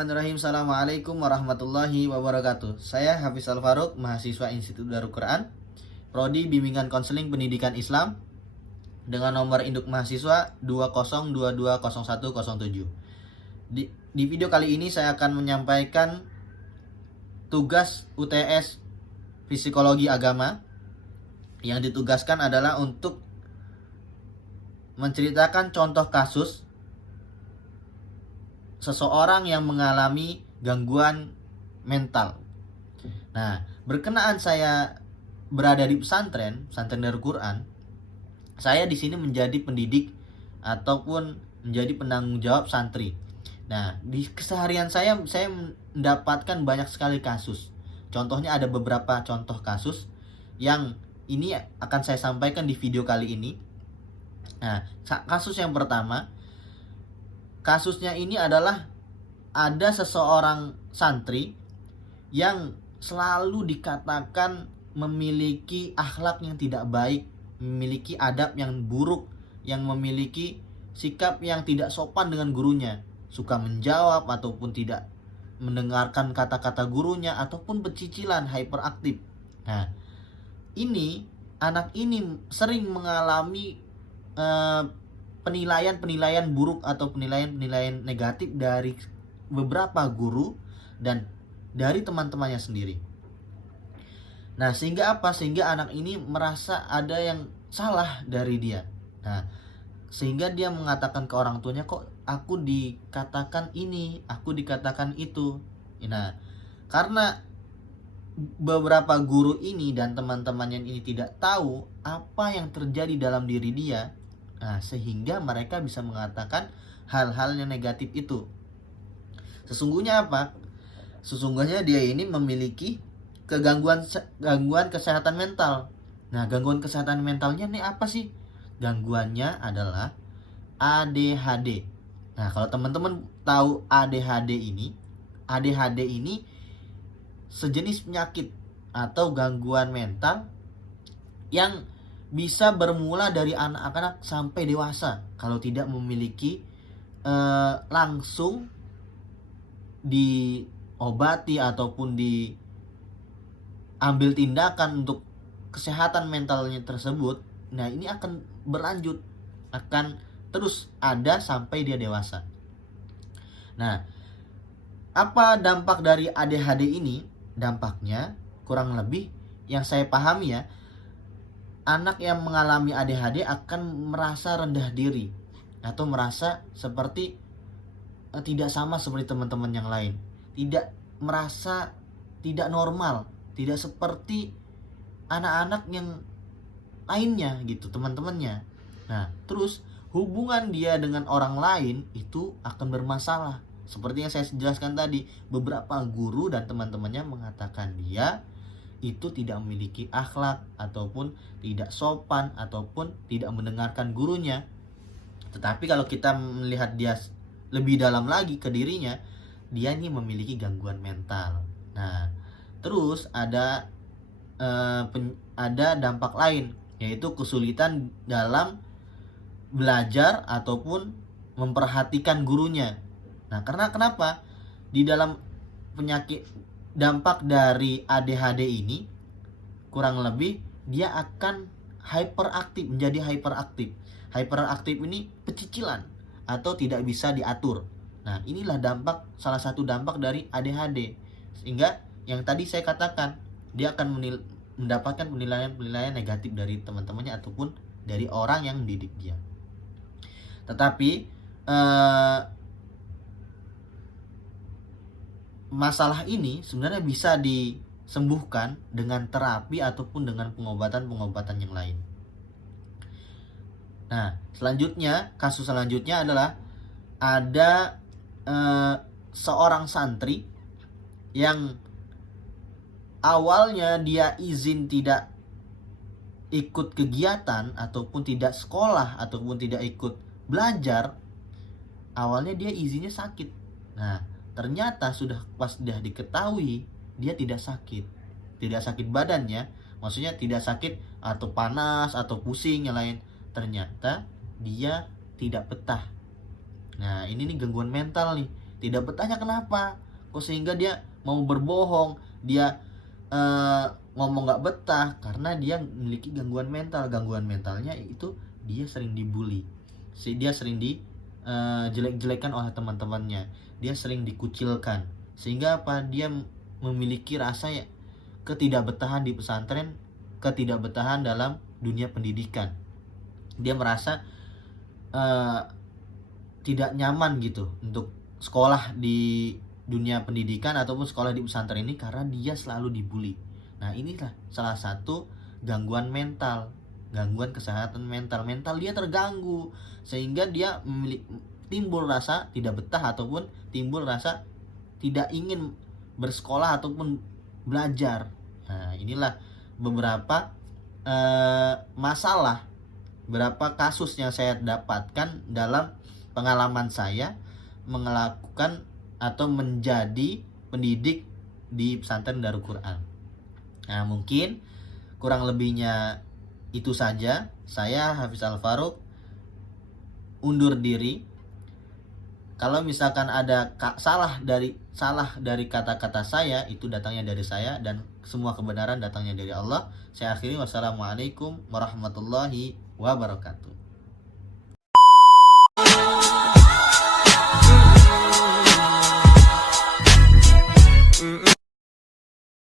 Bismillahirrahmanirrahim. Assalamualaikum warahmatullahi wabarakatuh. Saya Hafiz Al-Faruq, mahasiswa Institut Darul Quran, Prodi Bimbingan Konseling Pendidikan Islam, dengan nomor induk mahasiswa 20220107. Di video kali ini saya akan menyampaikan tugas UTS Psikologi Agama. Yang ditugaskan adalah untuk menceritakan contoh kasus seseorang yang mengalami gangguan mental. Nah, berkenaan saya berada di pesantren Darul Quran, saya di sini menjadi pendidik ataupun menjadi penanggung jawab santri. Nah, di keseharian saya mendapatkan banyak sekali kasus. Contohnya ada beberapa contoh kasus yang ini akan saya sampaikan di video kali ini. Nah, kasus yang pertama, kasusnya ini adalah ada seseorang santri yang selalu dikatakan memiliki akhlak yang tidak baik, memiliki adab yang buruk, yang memiliki sikap yang tidak sopan dengan gurunya, suka menjawab ataupun tidak mendengarkan kata-kata gurunya, ataupun pecicilan, hyperaktif. Nah, anak ini sering mengalami penilaian buruk atau penilaian negatif dari beberapa guru dan dari teman-temannya sendiri. Nah, sehingga apa? Sehingga anak ini merasa ada yang salah dari dia. Nah, sehingga dia mengatakan ke orang tuanya, kok aku dikatakan ini, aku dikatakan itu. Nah, karena beberapa guru ini dan teman-temannya ini tidak tahu apa yang terjadi dalam diri dia, nah, sehingga mereka bisa mengatakan hal-hal yang negatif itu. Sesungguhnya apa? Sesungguhnya dia ini memiliki gangguan kesehatan mental. Nah, gangguan kesehatan mentalnya ini apa sih? Gangguannya adalah ADHD. Nah, kalau teman-teman tahu ADHD ini sejenis penyakit atau gangguan mental yang bisa bermula dari anak-anak sampai dewasa kalau tidak memiliki langsung diobati ataupun diambil tindakan untuk kesehatan mentalnya tersebut. Nah, ini akan berlanjut, akan terus ada sampai dia dewasa. Nah, apa dampak dari ADHD ini? Dampaknya kurang lebih yang saya pahami ya, anak yang mengalami ADHD akan merasa rendah diri atau merasa seperti tidak sama seperti teman-teman yang lain, tidak merasa tidak normal, tidak seperti anak-anak yang lainnya gitu, teman-temannya. Nah, terus hubungan dia dengan orang lain itu akan bermasalah. Seperti yang saya jelaskan tadi, beberapa guru dan teman-temannya mengatakan dia itu tidak memiliki akhlak ataupun tidak sopan ataupun tidak mendengarkan gurunya. Tetapi kalau kita melihat dia lebih dalam lagi ke dirinya, dia ini memiliki gangguan mental. Nah, terus ada dampak lain, yaitu kesulitan dalam belajar ataupun memperhatikan gurunya. Nah, karena kenapa? Di dalam penyakit dampak dari ADHD ini kurang lebih dia akan hyperaktif, menjadi hyperaktif. Hyperaktif ini pecicilan atau tidak bisa diatur. Nah, inilah salah satu dampak dari ADHD. Sehingga yang tadi saya katakan, dia akan mendapatkan penilaian negatif dari teman-temannya ataupun dari orang yang mendidik dia. Tetapi masalah ini sebenarnya bisa disembuhkan dengan terapi ataupun dengan pengobatan yang lain. Nah, kasus selanjutnya adalah ada seorang santri yang awalnya dia izin tidak ikut kegiatan ataupun tidak sekolah ataupun tidak ikut belajar. Awalnya dia izinnya sakit. Nah, ternyata pas sudah diketahui dia tidak sakit badannya, maksudnya tidak sakit atau panas atau pusing yang lain, ternyata dia tidak betah. Nah, ini nih gangguan mental nih Tidak betahnya kenapa? Kok sehingga dia mau berbohong, dia ngomong nggak betah karena dia memiliki gangguan mental. Gangguan mentalnya itu dia sering dibully, dia sering jelek-jelekan oleh teman-temannya, dia sering dikucilkan, sehingga apa, dia memiliki rasa ketidakbetahan di pesantren, ketidakbetahan dalam dunia pendidikan. Dia merasa tidak nyaman gitu untuk sekolah di dunia pendidikan ataupun sekolah di pesantren ini karena dia selalu dibully. Nah, inilah salah satu gangguan mental, gangguan kesehatan mental. Mental dia terganggu sehingga dia timbul rasa tidak betah ataupun timbul rasa tidak ingin bersekolah ataupun belajar. Nah, inilah beberapa masalah, beberapa kasus yang saya dapatkan dalam pengalaman saya melakukan atau menjadi pendidik di pesantren Darul Quran. Nah, mungkin kurang lebihnya itu saja. Saya Hafiz Al-Faruq undur diri. Kalau misalkan ada salah dari kata-kata saya, itu datangnya dari saya dan semua kebenaran datangnya dari Allah. Saya akhiri, wassalamualaikum warahmatullahi wabarakatuh.